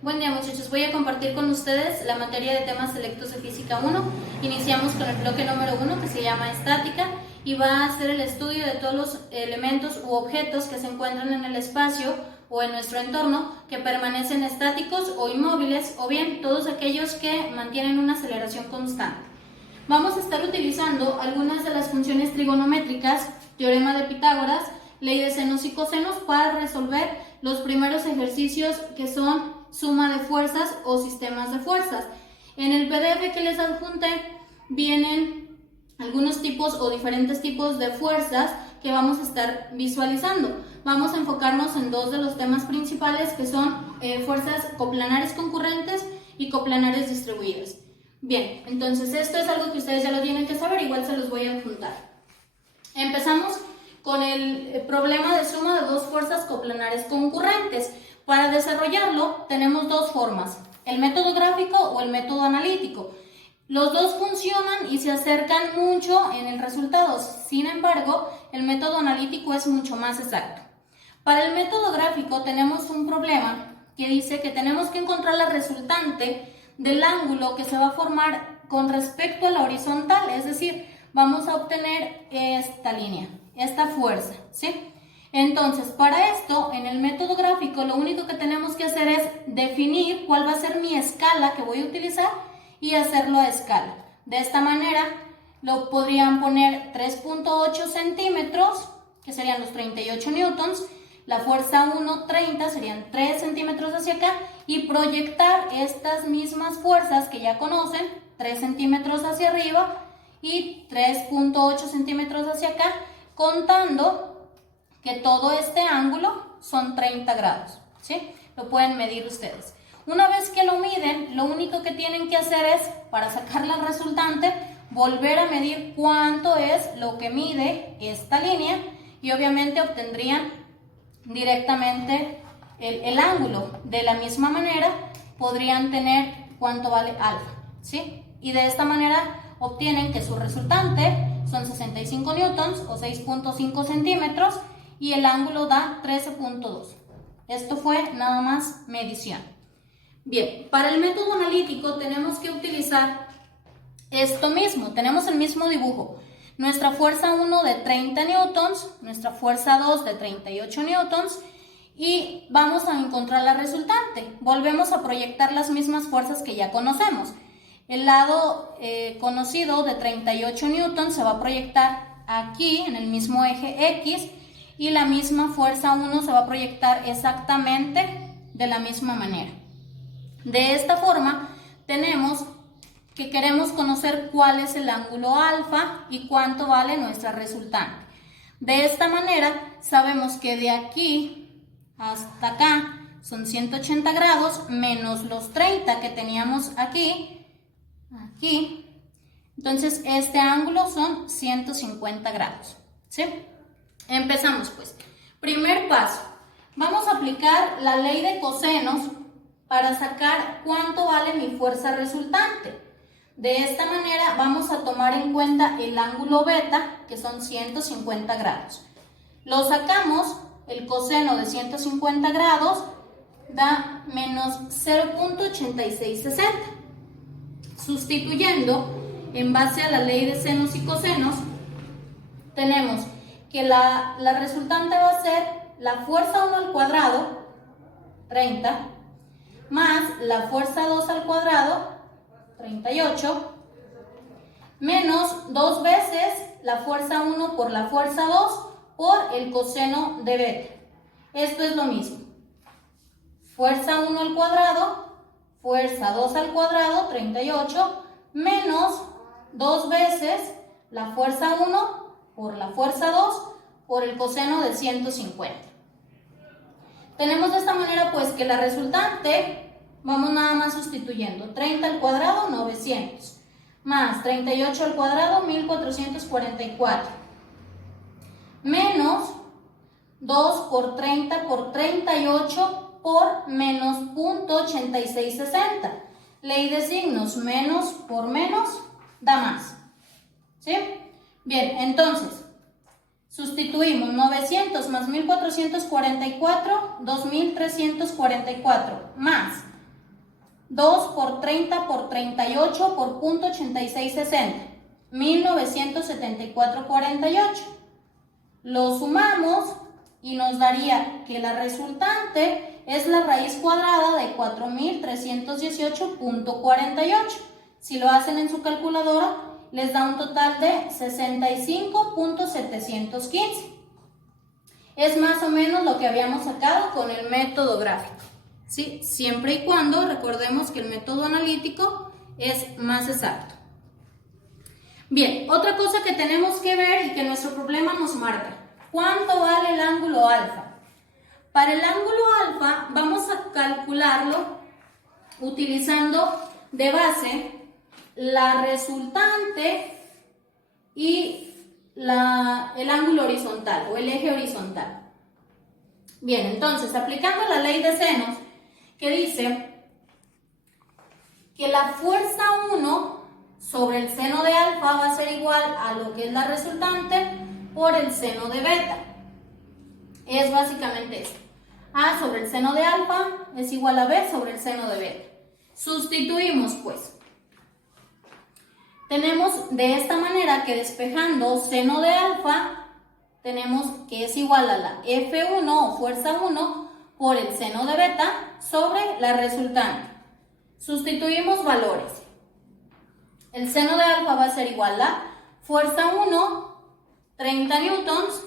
Buen día, muchachos, voy a compartir con ustedes la materia de temas selectos de Física 1. Iniciamos con el bloque número 1, que se llama estática, y va a ser el estudio de todos los elementos u objetos que se encuentran en el espacio o en nuestro entorno que permanecen estáticos o inmóviles, o bien todos aquellos que mantienen una aceleración constante. Vamos a estar utilizando algunas de las funciones trigonométricas, teorema de Pitágoras, ley de senos y cosenos, para resolver los primeros ejercicios que son suma de fuerzas o sistemas de fuerzas. En el PDF que les adjunté vienen algunos tipos o diferentes tipos de fuerzas que vamos a estar visualizando. Vamos a enfocarnos en dos de los temas principales, que son fuerzas coplanares concurrentes y coplanares distribuidas. Bien, entonces esto es algo que ustedes ya lo tienen que saber, igual se los voy a adjuntar. Empezamos con el problema de suma de dos fuerzas coplanares concurrentes. Para desarrollarlo tenemos dos formas, el método gráfico o el método analítico. Los dos funcionan y se acercan mucho en el resultado, sin embargo, el método analítico es mucho más exacto. Para el método gráfico tenemos un problema que dice que tenemos que encontrar la resultante del ángulo que se va a formar con respecto a la horizontal, es decir, vamos a obtener esta línea, esta fuerza, ¿sí? Entonces, para esto, en el método gráfico, lo único que tenemos que hacer es definir cuál va a ser mi escala que voy a utilizar y hacerlo a escala. De esta manera, lo podrían poner 3.8 centímetros, que serían los 38 newtons, la fuerza 1, 30, serían 3 centímetros hacia acá, y proyectar estas mismas fuerzas que ya conocen, 3 centímetros hacia arriba y 3.8 centímetros hacia acá, contando que todo este ángulo son 30 grados, ¿sí? Lo pueden medir ustedes. Una vez que lo miden, lo único que tienen que hacer es, para sacar la resultante, volver a medir cuánto es lo que mide esta línea, y obviamente obtendrían directamente el ángulo. De la misma manera, podrían tener cuánto vale alfa, ¿sí? Y de esta manera obtienen que su resultante son 65 newtons o 6.5 centímetros, y el ángulo da 13.2. Esto fue nada más medición. Bien, para el método analítico tenemos que utilizar esto mismo. Tenemos el mismo dibujo. Nuestra fuerza 1 de 30 newtons, nuestra fuerza 2 de 38 newtons, y vamos a encontrar la resultante. Volvemos a proyectar las mismas fuerzas que ya conocemos. El lado conocido de 38 newtons se va a proyectar aquí en el mismo eje X, y la misma fuerza 1 se va a proyectar exactamente de la misma manera. De esta forma, tenemos que queremos conocer cuál es el ángulo alfa y cuánto vale nuestra resultante. De esta manera, sabemos que de aquí hasta acá son 180 grados menos los 30 que teníamos aquí. Entonces, este ángulo son 150 grados, ¿sí? Empezamos pues. Primer paso. Vamos a aplicar la ley de cosenos para sacar cuánto vale mi fuerza resultante. De esta manera vamos a tomar en cuenta el ángulo beta, que son 150 grados. Lo sacamos, el coseno de 150 grados da menos 0.8660. Sustituyendo en base a la ley de senos y cosenos, tenemos que la resultante va a ser la fuerza 1 al cuadrado, 30, más la fuerza 2 al cuadrado, 38, menos 2 veces la fuerza 1 por la fuerza 2 por el coseno de beta. Esto es lo mismo. Fuerza 1 al cuadrado, fuerza 2 al cuadrado, 38, menos 2 veces la fuerza 1 por la fuerza 2 por el coseno de 150. Tenemos de esta manera pues que la resultante, vamos nada más sustituyendo, 30 al cuadrado, 900, más 38 al cuadrado, 1444, menos 2 por 30 por 38 por menos 0.8660. Ley de signos, menos por menos da más, ¿sí? Bien, entonces, sustituimos 900 más 1444, 2344, más 2 por 30 por 38 por punto 8660, 1974,48. Lo sumamos y nos daría que la resultante es la raíz cuadrada de 4318,48. Si lo hacen en su calculadora, les da un total de 65,715. Es más o menos lo que habíamos sacado con el método gráfico, ¿sí? Siempre y cuando recordemos que el método analítico es más exacto. Bien, otra cosa que tenemos que ver y que nuestro problema nos marca: ¿cuánto vale el ángulo alfa? Para el ángulo alfa vamos a calcularlo utilizando de base la resultante y el ángulo horizontal o el eje horizontal. Bien, entonces aplicando la ley de senos, que dice que la fuerza 1 sobre el seno de alfa va a ser igual a lo que es la resultante por el seno de beta. Es básicamente esto. A sobre el seno de alfa es igual a B sobre el seno de beta. Sustituimos pues. Tenemos de esta manera que despejando seno de alfa, tenemos que es igual a la F1 o fuerza 1 por el seno de beta sobre la resultante. Sustituimos valores. El seno de alfa va a ser igual a fuerza 1, 30 newtons,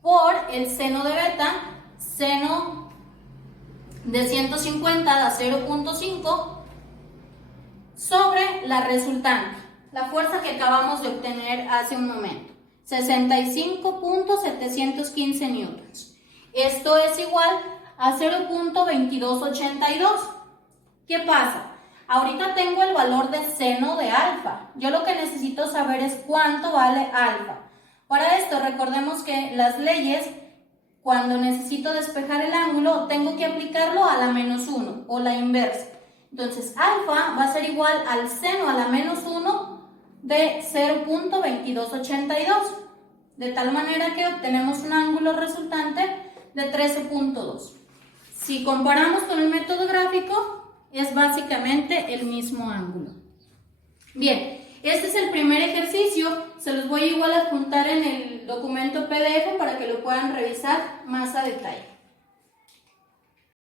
por el seno de beta, seno de 150 da 0,5, sobre la resultante, la fuerza que acabamos de obtener hace un momento, 65,715 newtons. Esto es igual a 0,2282. ¿Qué pasa? Ahorita tengo el valor de seno de alfa. Yo lo que necesito saber es cuánto vale alfa. Para esto recordemos que las leyes, cuando necesito despejar el ángulo, tengo que aplicarlo a la menos 1 o la inversa. Entonces, alfa va a ser igual al seno a la menos 1 de 0,2282, de tal manera que obtenemos un ángulo resultante de 13,2. Si comparamos con el método gráfico, es básicamente el mismo ángulo. Bien, este es el primer ejercicio, se los voy igual a adjuntar en el documento PDF para que lo puedan revisar más a detalle.